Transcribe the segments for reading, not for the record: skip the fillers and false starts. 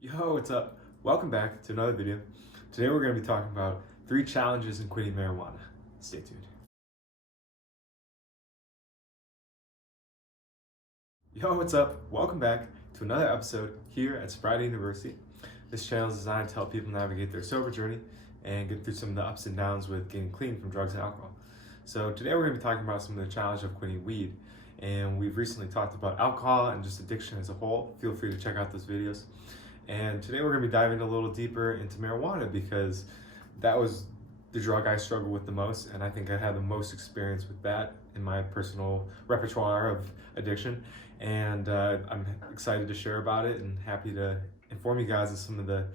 Yo, what's up? Welcome back to another video. Today we're going to be talking about 3 challenges in quitting marijuana. Stay tuned. Yo, what's up? Welcome back to another episode here at Sobriety University. This channel is designed to help people navigate their sober journey and get through some of the ups and downs with getting clean from drugs and alcohol. So today we're going to be talking about some of the challenges of quitting weed. And we've recently talked about alcohol and just addiction as a whole. Feel free to check out those videos. And today we're going to be diving a little deeper into marijuana because that was the drug I struggled with the most, and I think I had the most experience with that in my personal repertoire of addiction. And I'm excited to share about it and happy to inform you guys of some of the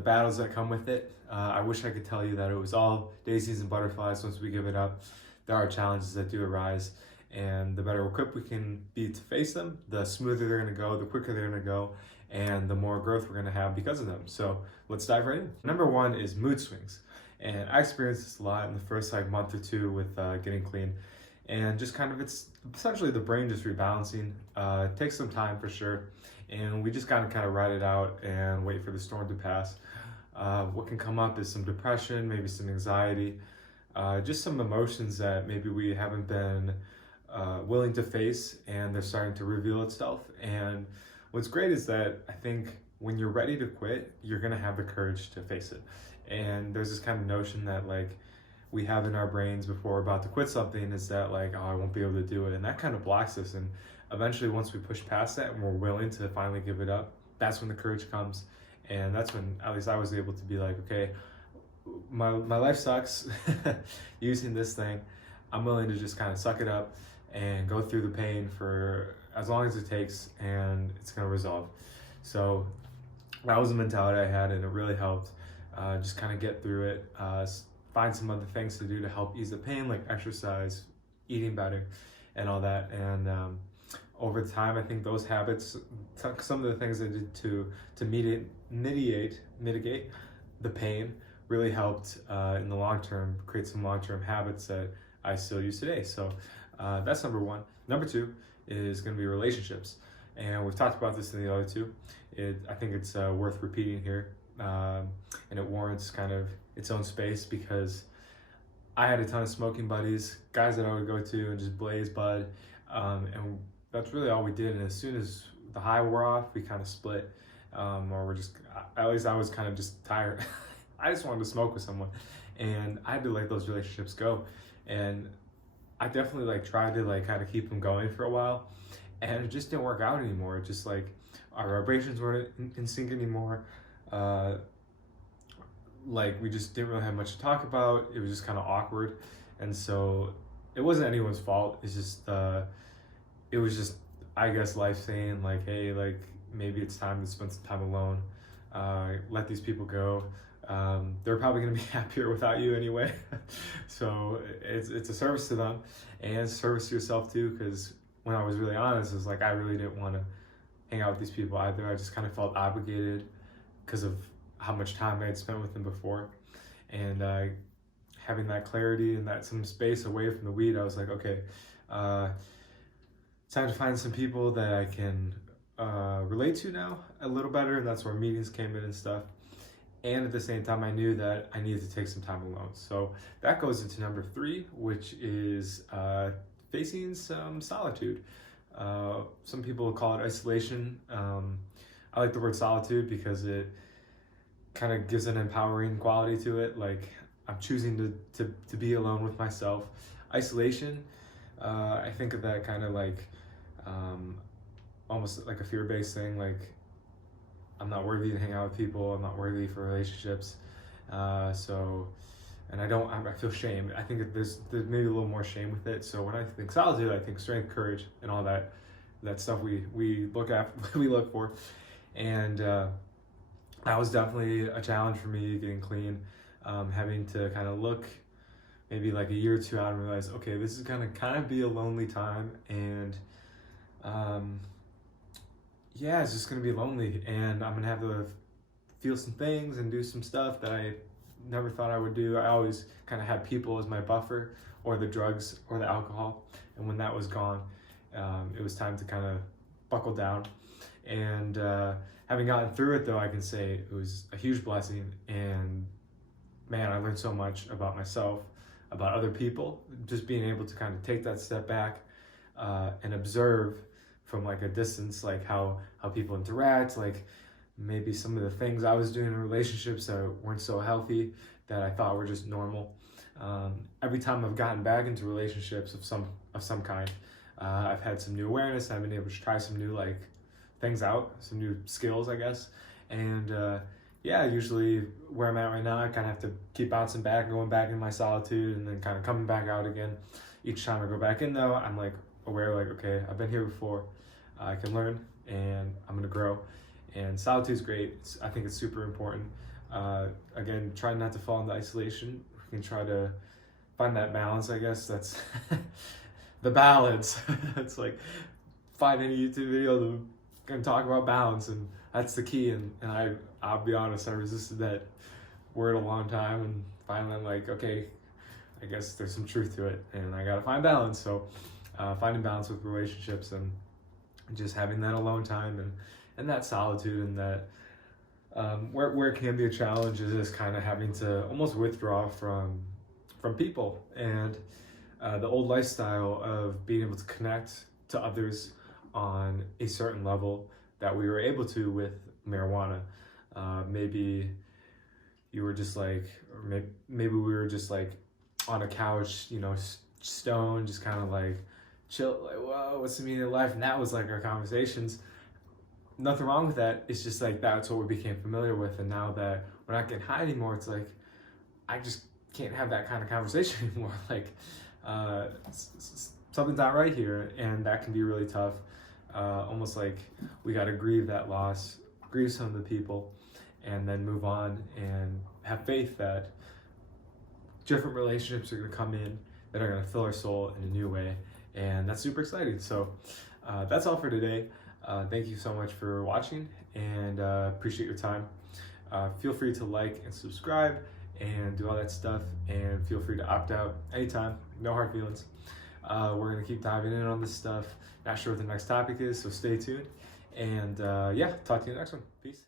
battles that come with it. I wish I could tell you that it was all daisies and butterflies once we give it up. There are challenges that do arise, and the better equipped we can be to face them, the smoother they're going to go, the quicker they're going to go, and the more growth we're going to have because of them. So let's dive right in. Number 1 is mood swings. And I experienced this a lot in the first month or two with getting clean. And just kind of, it's essentially the brain just rebalancing. It takes some time for sure. And we just gotta kind of ride it out and wait for the storm to pass. What can come up is some depression, maybe some anxiety, just some emotions that maybe we haven't been willing to face, and they're starting to reveal itself. And what's great is that I think when you're ready to quit, you're gonna have the courage to face it. And there's this kind of notion that we have in our brains before we're about to quit something is that oh, I won't be able to do it. And that kind of blocks us. And eventually once we push past that and we're willing to finally give it up, that's when the courage comes. And that's when at least I was able to be okay, my life sucks using this thing. I'm willing to just kind of suck it up and go through the pain for as long as it takes, and it's going to resolve. So that was the mentality I had, and it really helped just kind of get through it, find some other things to do to help ease the pain, like exercise, eating better, and all that. And over time, I think those habits, some of the things I did to mitigate the pain, really helped in the long term, create some long-term habits that I still use today. So that's number 1. Number 2 is going to be relationships. And we've talked about this in the other 2. I think it's worth repeating here. And it warrants kind of its own space because I had a ton of smoking buddies, guys that I would go to and just blaze bud. And that's really all we did. And as soon as the high wore off, we kind of split. Or we're just, at least I was kind of just tired. I just wanted to smoke with someone, and I had to let those relationships go. And I definitely tried to kind of keep them going for a while, and it just didn't work out anymore. It just our vibrations weren't in sync anymore. We just didn't really have much to talk about. It was just kind of awkward, and so it wasn't anyone's fault. It's just it was just, I guess, life saying hey, maybe it's time to spend some time alone. Let these people go. They're probably going to be happier without you anyway. So it's a service to them, and it's a service to yourself too, because when I was really honest, it was I really didn't want to hang out with these people either. I just kind of felt obligated because of how much time I had spent with them before. And having that clarity and that some space away from the weed, I was okay, it's time to find some people that I can relate to now a little better, and that's where meetings came in and stuff. And at the same time, I knew that I needed to take some time alone. So that goes into number 3, which is facing some solitude. Some people call it isolation. I like the word solitude because it kind of gives an empowering quality to it. I'm choosing to be alone with myself. Isolation, I think of that kind of almost like a fear-based thing. I'm not worthy to hang out with people. I'm not worthy for relationships. And I feel shame. I think there's maybe a little more shame with it. So when I think solitude, I think strength, courage, and all that stuff we look for. And that was definitely a challenge for me getting clean, having to kind of look maybe a year or 2 out and realize, okay, this is gonna kind of be a lonely time, and yeah, it's just gonna be lonely, and I'm gonna have to feel some things and do some stuff that I never thought I would do. I always kind of had people as my buffer, or the drugs or the alcohol, and when that was gone, it was time to kind of buckle down. And Having gotten through it though, I can say it was a huge blessing, and man, I learned so much about myself, about other people, just being able to kind of take that step back and observe from like a distance, like how people interact, like maybe some of the things I was doing in relationships that weren't so healthy that I thought were just normal. Every time I've gotten back into relationships of some kind, I've had some new awareness. I've been able to try some new like things out, some new skills, I guess. And yeah, usually where I'm at right now, I kind of have to keep bouncing back and going back in my solitude and then kind of coming back out again. Each time I go back in though, I'm like aware, like, okay, I've been here before. I can learn and I'm gonna grow. And solitude's great. I think it's super important. Again, try not to fall into isolation. We can try to find that balance, I guess. That's the balance. It's like find any YouTube video to can talk about balance, and that's the key. And I'll be honest, I resisted that word a long time, and finally I'm like, okay, I guess there's some truth to it, and I gotta find balance. So finding balance with relationships and just having that alone time and that solitude, and that where it can be a challenge is just kind of having to almost withdraw from people and the old lifestyle of being able to connect to others on a certain level that we were able to with marijuana. Maybe you were just like, or maybe we were just like on a couch, you know, stoned, just kind of like chill, like, whoa, what's the meaning of life? And that was like our conversations. Nothing wrong with that. It's just like that's what we became familiar with. And now that we're not getting high anymore, it's like I just can't have that kind of conversation anymore. Like something's not right here, and that can be really tough. Almost like we got to grieve that loss, grieve some of the people, and then move on and have faith that different relationships are going to come in that are going to fill our soul in a new way. And that's super exciting. So that's all for today. Thank you so much for watching, and appreciate your time. Feel free to like and subscribe and do all that stuff, and feel free to opt out anytime. No hard feelings. We're going to keep diving in on this stuff. Not sure what the next topic is, so stay tuned. And yeah, talk to you in the next one. Peace.